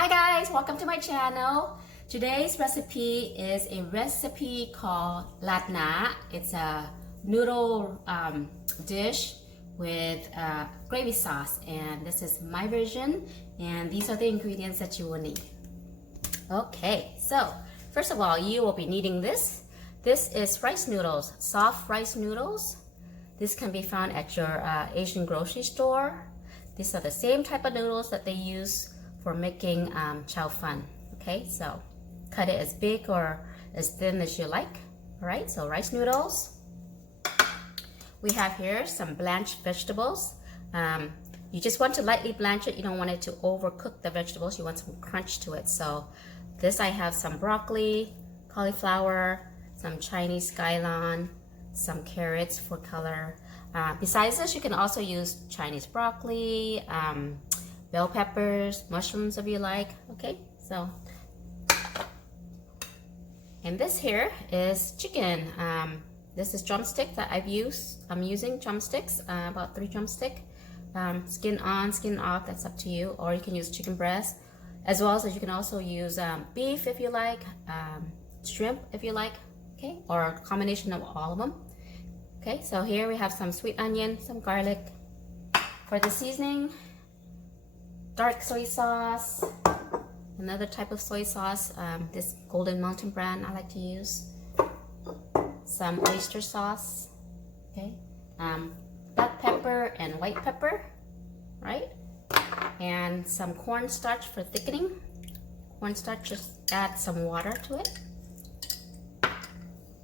Hi guys, welcome to my channel. Today's recipe is a recipe called latna. It's a noodle dish with gravy sauce, and this is my version, and these are the ingredients that you will need. Okay, so first of all, you will be needing this. This is rice noodles, soft rice noodles. This can be found at your Asian grocery store. These are the same type of noodles that they use for making chow fun. Okay, so cut it as big or as thin as you like. All right, so rice noodles. We have here some blanched vegetables. You just want to lightly blanch it. You don't want it to overcook the vegetables. You want some crunch to it. So this, I have some broccoli, cauliflower, some Chinese scallion, some carrots for color. Besides this, you can also use Chinese broccoli, bell peppers, mushrooms if you like. Okay, so, and this here is chicken. This is drumstick that I've used. I'm using drumsticks, about 3 drumstick. Skin on, skin off, that's up to you. Or you can use chicken breast, as well as you can also use beef if you like, shrimp if you like, okay, or a combination of all of them. Okay, so here we have some sweet onion, some garlic. For the seasoning, dark soy sauce, another type of soy sauce, this Golden Mountain brand I like to use. Some oyster sauce, okay, black pepper and white pepper, right? And some cornstarch for thickening. Cornstarch, just add some water to it.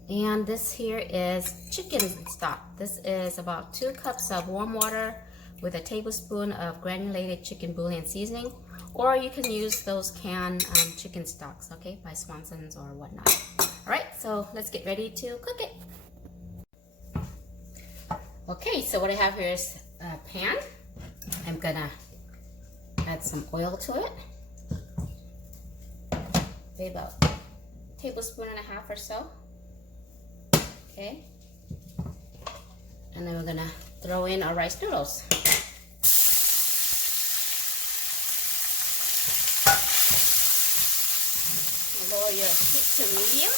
And this here is chicken stock. This is about 2 cups of warm water with a tablespoon of granulated chicken bouillon seasoning, or you can use those canned chicken stocks, okay, by Swanson's or whatnot. All right, so let's get ready to cook it. Okay, so what I have here is a pan. I'm gonna add some oil to it, maybe about a tablespoon and a half or so. Okay, and then we're gonna throw in our rice noodles. Lower your heat to medium.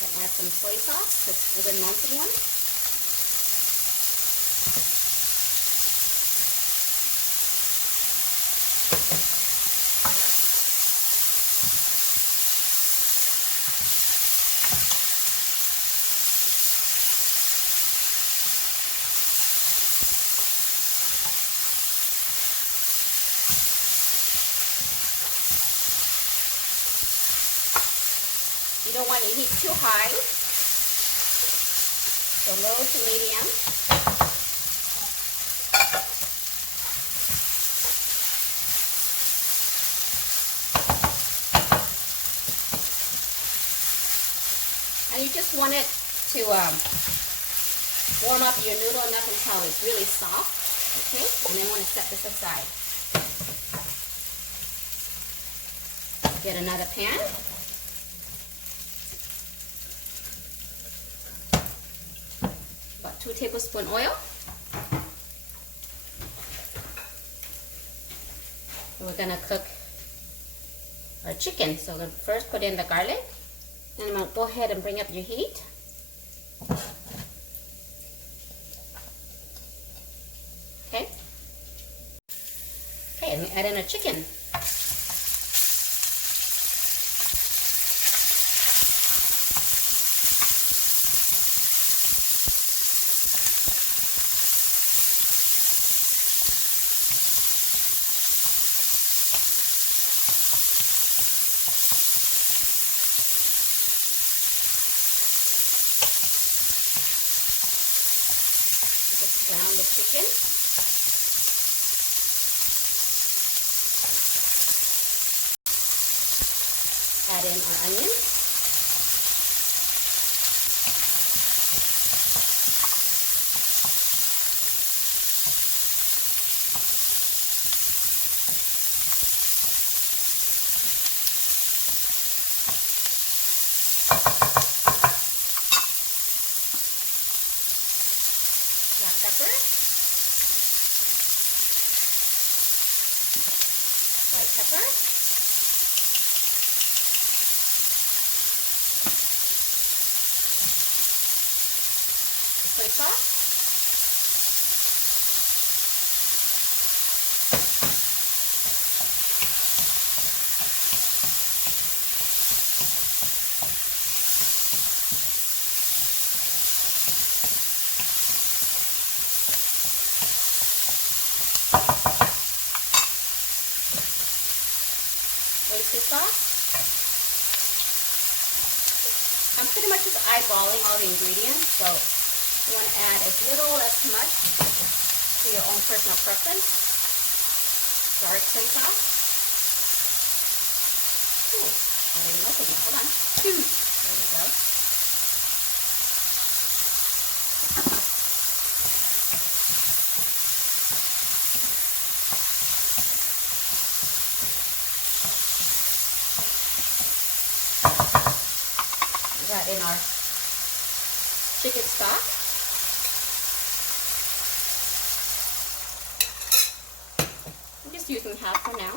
Then add some soy sauce, this Golden Mountain one. You don't want your heat too high, so low to medium. And you just want it to warm up your noodle enough until it's really soft, okay? And then want to set this aside. Get another pan. About 2 tablespoons oil. And we're gonna cook our chicken. So we're gonna first put in the garlic. And I'm gonna go ahead and bring up your heat. Okay. Okay, and we add in our chicken. Just brown the chicken. Add in our onions. pepper. pepper. The soy sauce. Oyster sauce. I'm pretty much just eyeballing all the ingredients, so you want to add as little or as much to your own personal preference. Dark soy sauce. Ooh, I didn't open it. Hold on. There we go. Got in our chicken stock. I'm just using half for now.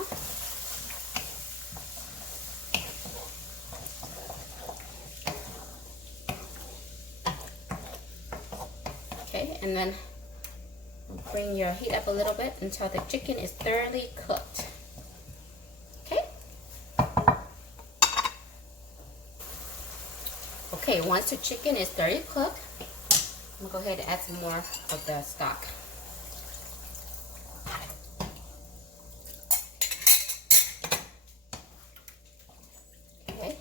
Okay, and then bring your heat up a little bit until the chicken is thoroughly cooked. Okay, once the chicken is thoroughly cooked, I'm gonna go ahead and add some more of the stock. Okay.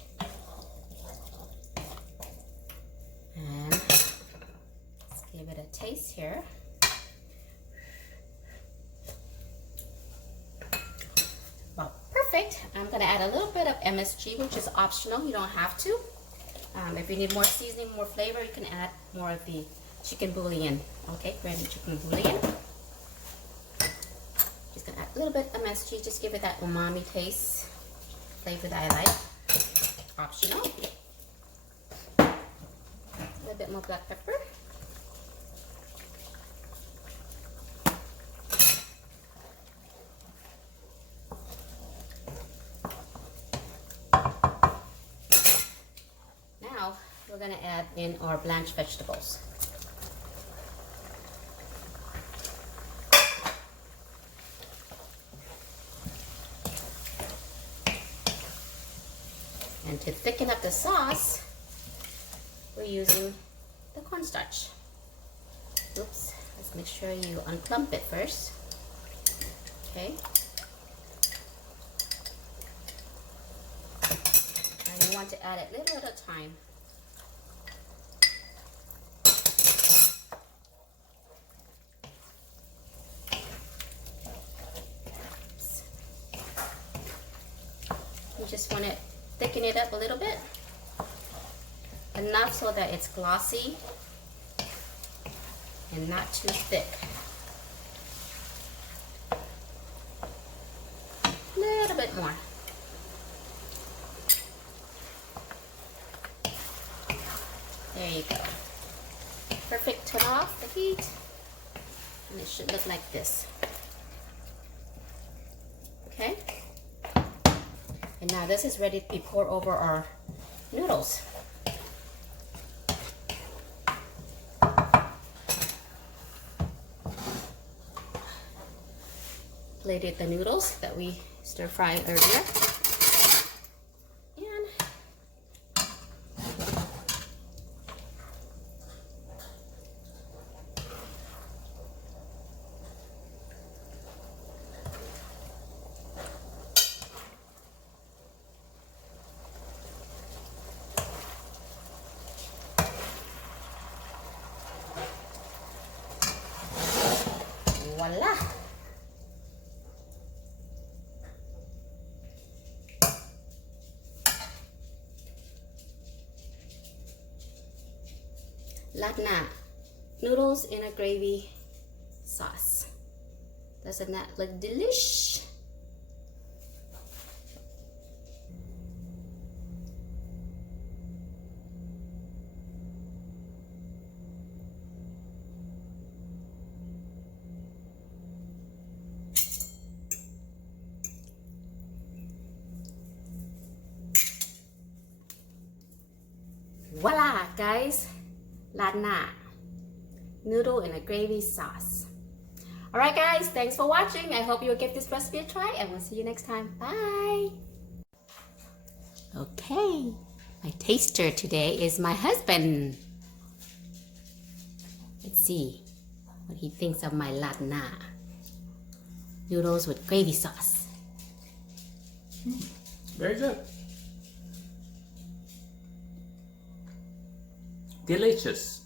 And let's give it a taste here. Well, perfect. I'm gonna add a little bit of MSG, which is optional. You don't have to. If you need more seasoning, more flavor, you can add more of the chicken bouillon. Okay, granulated chicken bouillon. Just gonna add a little bit of MSG, just give it that umami taste, flavor that I like. Optional. A little bit more black pepper. We're going to add in our blanched vegetables. And to thicken up the sauce, we're using the cornstarch. Oops, let's make sure you unclump it first. Okay. And you want to add it little at a time. Just want to thicken it up a little bit, enough so that it's glossy and not too thick. A little bit more. There you go. Perfect. Turn off the heat, and it should look like this. Okay. And now this is ready to be poured over our noodles. Plated the noodles that we stir fried earlier. And voila! Latna, noodles in a gravy sauce. Doesn't that look delish? voila, guys, latna noodle in a gravy sauce. Alright guys, thanks for watching. I hope you'll give this recipe a try and we'll see you next time. Bye. Okay, my taster today is my husband. Let's see what he thinks of my latna noodles with gravy sauce. Very good. Delicious.